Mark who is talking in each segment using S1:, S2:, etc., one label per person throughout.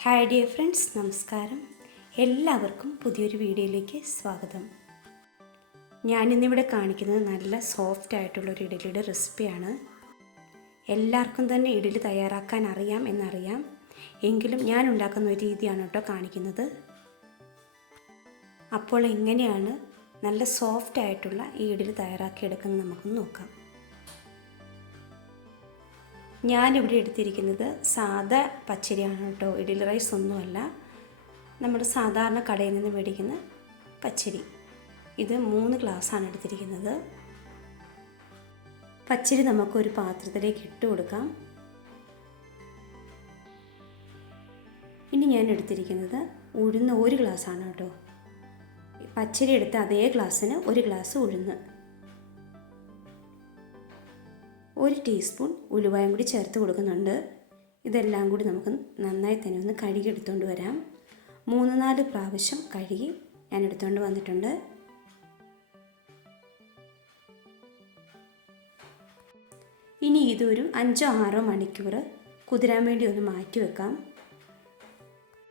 S1: Hi dear friends നമസ്കാരം. എല്ലാവർക്കും പുതിയൊരു വീഡിയോയിലേക്ക് സ്വാഗതം. ഞാനിന്നിവിടെ കാണിക്കുന്നത് നല്ല സോഫ്റ്റ് ആയിട്ടുള്ളൊരു ഇഡലിയുടെ റെസിപ്പിയാണ് എല്ലാവർക്കും തന്നെ ഇഡലി തയ്യാറാക്കാൻ അറിയാം എന്നറിയാം. എങ്കിലും ഞാൻ ഉണ്ടാക്കുന്ന ഒരു രീതിയാണ് കേട്ടോ കാണിക്കുന്നത്. അപ്പോൾ എങ്ങനെയാണ് നല്ല സോഫ്റ്റ് ആയിട്ടുള്ള ഈ ഇഡലി തയ്യാറാക്കിയെടുക്കുന്നത് നമുക്കൊന്ന് നോക്കാം. ഞാനിവിടെ എടുത്തിരിക്കുന്നത് സാധാ പച്ചരിയാണ് കേട്ടോ. ഇഡലി റൈസ് ഒന്നുമല്ല. നമ്മൾ സാധാരണ കടയിൽ നിന്ന് മേടിക്കുന്ന പച്ചരി. ഇത് മൂന്ന് ഗ്ലാസ്സാണ് എടുത്തിരിക്കുന്നത്. പച്ചരി നമുക്കൊരു പാത്രത്തിലേക്ക് ഇട്ട് കൊടുക്കാം. ഇനി ഞാൻ എടുത്തിരിക്കുന്നത് ഉഴുന്ന് ഒരു ഗ്ലാസ്സാണ് കേട്ടോ. പച്ചരി എടുത്ത അതേ ഗ്ലാസ്സിന് ഒരു ഗ്ലാസ് ഉഴുന്ന്. ഒരു ടീസ്പൂൺ ഉലുവായും കൂടി ചേർത്ത് കൊടുക്കുന്നുണ്ട്. ഇതെല്ലാം കൂടി നമുക്ക് നന്നായി തന്നെ ഒന്ന് കഴുകി എടുത്തുകൊണ്ട് വരാം. മൂന്ന് നാല് പ്രാവശ്യം കഴുകി ഞാൻ എടുത്തുകൊണ്ട് വന്നിട്ടുണ്ട്. ഇനി ഇതൊരു അഞ്ചോ ആറോ മണിക്കൂർ കുതിരാൻ വേണ്ടി ഒന്ന് മാറ്റി വെക്കാം.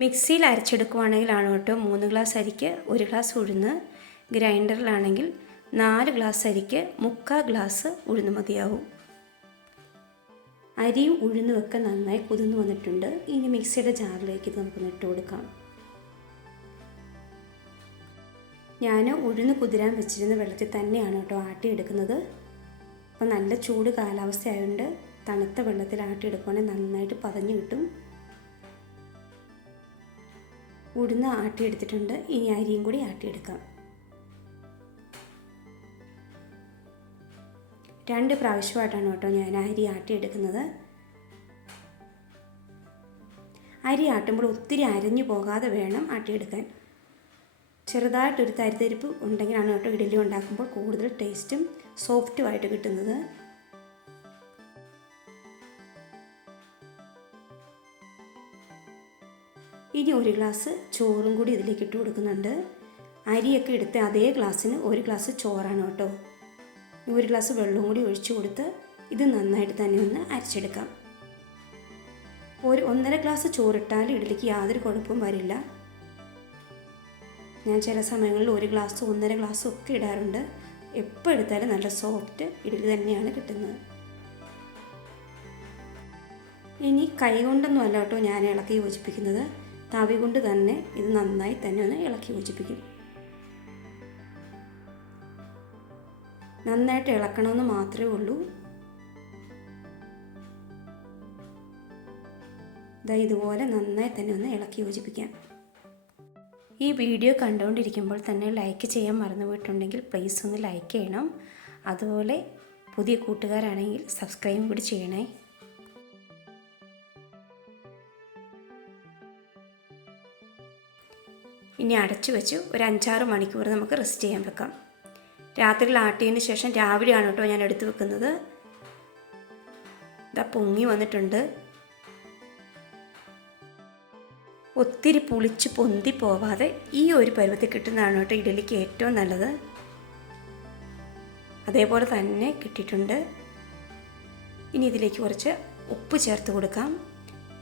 S1: മിക്സിയിൽ അരച്ചെടുക്കുവാണെങ്കിലാണ് കേട്ടോ മൂന്ന് ഗ്ലാസ് അരിക്ക് ഒരു ഗ്ലാസ് ഉഴുന്ന്. ഗ്രൈൻഡറിലാണെങ്കിൽ നാല് ഗ്ലാസ് അരിക്ക് മുക്കാൽ ഗ്ലാസ് ഉഴുന്ന് മതിയാവും. അരിയും ഉഴുന്നും ഒക്കെ നന്നായി കുതിർന്നു വന്നിട്ടുണ്ട്. ഇനി മിക്സിയുടെ ജാറിലേക്ക് ഇത് നമുക്കൊന്ന് ഇട്ട് കൊടുക്കാം. ഞാൻ ഉഴുന്ന് കുതിരാൻ വെച്ചിരുന്ന വെള്ളത്തിൽ തന്നെയാണ് കേട്ടോ ആട്ടിയെടുക്കുന്നത് അപ്പോൾ നല്ല ചൂട് കാലാവസ്ഥ ആയതുകൊണ്ട് തണുത്ത വെള്ളത്തിൽ ആട്ടിയെടുക്കുകയാണെങ്കിൽ നന്നായിട്ട് പതഞ്ഞു കിട്ടും. ഉഴുന്ന് ആട്ടിയെടുത്തിട്ടുണ്ട്. ഇനി അരിയും കൂടി ആട്ടിയെടുക്കാം. രണ്ട് പ്രാവശ്യമായിട്ടാണ് കേട്ടോ ഞാൻ അരി ആട്ടിയെടുക്കുന്നത്. അരി ആട്ടുമ്പോൾ ഒത്തിരി അരഞ്ഞു പോകാതെ വേണം ആട്ടിയെടുക്കാൻ. ചെറുതായിട്ടൊരു തരിതരിപ്പ് ഉണ്ടെങ്കിലാണ് കേട്ടോ ഇഡലി ഉണ്ടാക്കുമ്പോൾ കൂടുതൽ ടേസ്റ്റും സോഫ്റ്റുമായിട്ട് കിട്ടുന്നത്. ഇനി ഒരു ഗ്ലാസ് ചോറും കൂടി ഇതിലേക്ക് ഇട്ട് കൊടുക്കുന്നുണ്ട്. അരിയൊക്കെ എടുത്ത് അതേ ഗ്ലാസ്സിന് ഒരു ഗ്ലാസ് ചോറാണ് കേട്ടോ. ഒരു ഗ്ലാസ് വെള്ളവും കൂടി ഒഴിച്ചു കൊടുത്ത് ഇത് നന്നായിട്ട് തന്നെ ഒന്ന് അരച്ചെടുക്കാം. ഒരു ഒന്നര ഗ്ലാസ് ചോറിട്ടാൽ ഇഡലിക്ക് യാതൊരു കുഴപ്പവും വരില്ല. ഞാൻ ചില സമയങ്ങളിൽ ഒരു ഗ്ലാസ് ഒന്നര ഗ്ലാസ്സും ഒക്കെ ഇടാറുണ്ട്. എപ്പോൾ എടുത്താലും നല്ല സോഫ്റ്റ് ഇഡലി തന്നെയാണ് കിട്ടുന്നത്. ഇനി കൈ കൊണ്ടൊന്നും അല്ല കേട്ടോ ഞാൻ ഇളക്കി യോജിപ്പിക്കുന്നത്. തവി കൊണ്ട് തന്നെ ഇത് നന്നായി തന്നെ ഒന്ന് ഇളക്കി യോജിപ്പിക്കും. നന്നായിട്ട് ഇളക്കണമെന്ന് മാത്രമേ ഉള്ളൂ. ഇതാ ഇതുപോലെ നന്നായി തന്നെ ഒന്ന് ഇളക്കി യോജിപ്പിക്കാം. ഈ വീഡിയോ കണ്ടുകൊണ്ടിരിക്കുമ്പോൾ തന്നെ ലൈക്ക് ചെയ്യാൻ മറന്നുപോയിട്ടുണ്ടെങ്കിൽ പ്ലീസ് ഒന്ന് ലൈക്ക് ചെയ്യണം. അതുപോലെ പുതിയ കൂട്ടുകാരാണെങ്കിൽ സബ്സ്ക്രൈബ് കൂടി ചെയ്യണേ. ഇനി അടച്ചു വെച്ച് ഒരു അഞ്ചാറ് മണിക്കൂർ നമുക്ക് റെസ്റ്റ് ചെയ്യാൻ വെക്കാം. രാത്രിയിൽ ആട്ടിയതിന് ശേഷം രാവിലെയാണ് കേട്ടോ ഞാൻ എടുത്തു വെക്കുന്നത്. ഇതാ പൊങ്ങി വന്നിട്ടുണ്ട്. ഒത്തിരി പുളിച്ച് പൊന്തി പോവാതെ ഈ ഒരു പരുവത്തിൽ കിട്ടുന്നതാണ് കേട്ടോ ഇഡലിക്ക് ഏറ്റവും നല്ലത്. അതേപോലെ തന്നെ കിട്ടിയിട്ടുണ്ട്. ഇനി ഇതിലേക്ക് കുറച്ച് ഉപ്പ് ചേർത്ത് കൊടുക്കാം.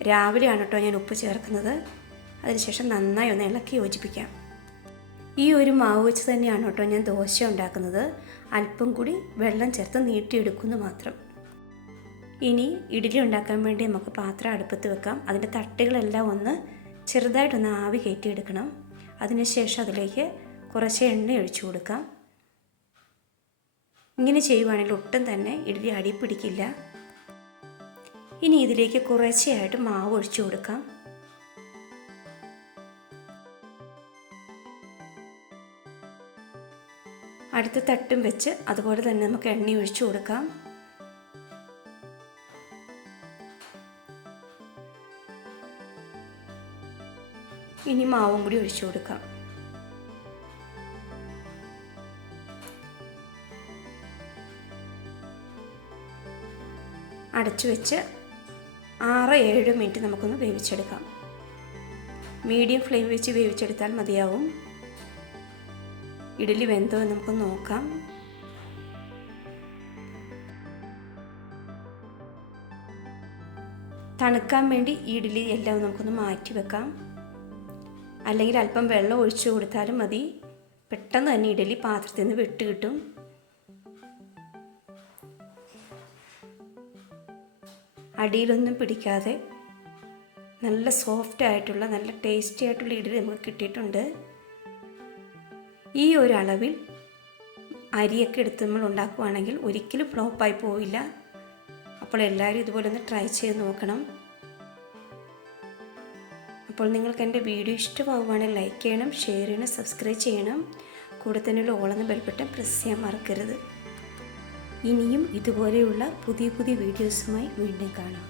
S1: രാവിലെയാണ് കേട്ടോ ഞാൻ ഉപ്പ് ചേർക്കുന്നത്. അതിനുശേഷം നന്നായി ഒന്ന് ഇളക്കി യോജിപ്പിക്കാം. ഈ ഒരു മാവ് വെച്ച് തന്നെയാണ് കേട്ടോ ഞാൻ ദോശ ഉണ്ടാക്കുന്നത്. അല്പം കൂടി വെള്ളം ചേർത്ത് നീട്ടിയെടുക്കുന്നു മാത്രം. ഇനി ഇഡ്ഡലി ഉണ്ടാക്കാൻ വേണ്ടി നമുക്ക് പാത്രം അടുപ്പത്ത് വെക്കാം. അതിന്റെ തട്ടുകളെല്ലാം ഒന്ന് ചെറുതായിട്ടൊന്ന് ആവി കയറ്റിയെടുക്കണം. അതിനുശേഷം അതിലേക്ക് കുറച്ച് എണ്ണ ഒഴിച്ചു കൊടുക്കാം. ഇങ്ങനെ ചെയ്യുവാണെങ്കിൽ ഒട്ടും തന്നെ ഇഡ്ഡലി അടി പിടിക്കില്ല. ഇനി ഇതിലേക്ക് കുറേശ്ശെയായിട്ട് മാവ് ഒഴിച്ചു കൊടുക്കാം. അടുത്ത തട്ടും വെച്ച് അതുപോലെ തന്നെ നമുക്ക് എണ്ണ ഒഴിച്ചു കൊടുക്കാം. ഇനി മാവും കൂടി ഒഴിച്ചു കൊടുക്കാം. അടച്ചു വെച്ച് ആറ് ഏഴ് മിനിറ്റ് നമുക്കൊന്ന് വേവിച്ചെടുക്കാം. മീഡിയം ഫ്ലെയിം വെച്ച് വേവിച്ചെടുത്താൽ മതിയാവും. ഇഡലി വെന്തോ എന്ന് നമുക്ക് നോക്കാം. തണുക്കാൻ വേണ്ടി ഈ ഇഡ്ഡലി എല്ലാം നമുക്കൊന്ന് മാറ്റി വെക്കാം. അല്ലെങ്കിൽ അല്പം വെള്ളം ഒഴിച്ചു കൊടുത്താലും മതി. പെട്ടെന്ന് തന്നെ ഇഡലി പാത്രത്തിൽ നിന്ന് വിട്ട് കിട്ടും. അടിയിലൊന്നും പിടിക്കാതെ നല്ല സോഫ്റ്റ് ആയിട്ടുള്ള നല്ല ടേസ്റ്റി ആയിട്ടുള്ള ഇഡലി നമുക്ക് കിട്ടിയിട്ടുണ്ട്. ഈ ഒരു അളവിൽ അരിയൊക്കെ എടുത്ത് നമ്മൾ ഉണ്ടാക്കുവാണെങ്കിൽ ഒരിക്കലും ഫ്ലോപ്പായി പോവില്ല. അപ്പോൾ എല്ലാവരും ഇതുപോലെ ഒന്ന് ട്രൈ ചെയ്ത് നോക്കണം. അപ്പോൾ നിങ്ങൾക്ക് എന്റെ വീഡിയോ ഇഷ്ടമാവുകയാണെങ്കിൽ ലൈക്ക് ചെയ്യണം ഷെയർ ചെയ്യണം സബ്സ്ക്രൈബ് ചെയ്യണം. കൂടെ തന്നെയുള്ള ഓളെന്ന് ബെൽബട്ടൺ പ്രസ് ചെയ്യാൻ മറക്കരുത്. ഇനിയും ഇതുപോലെയുള്ള പുതിയ പുതിയ വീഡിയോസുമായി വീണ്ടും കാണാം.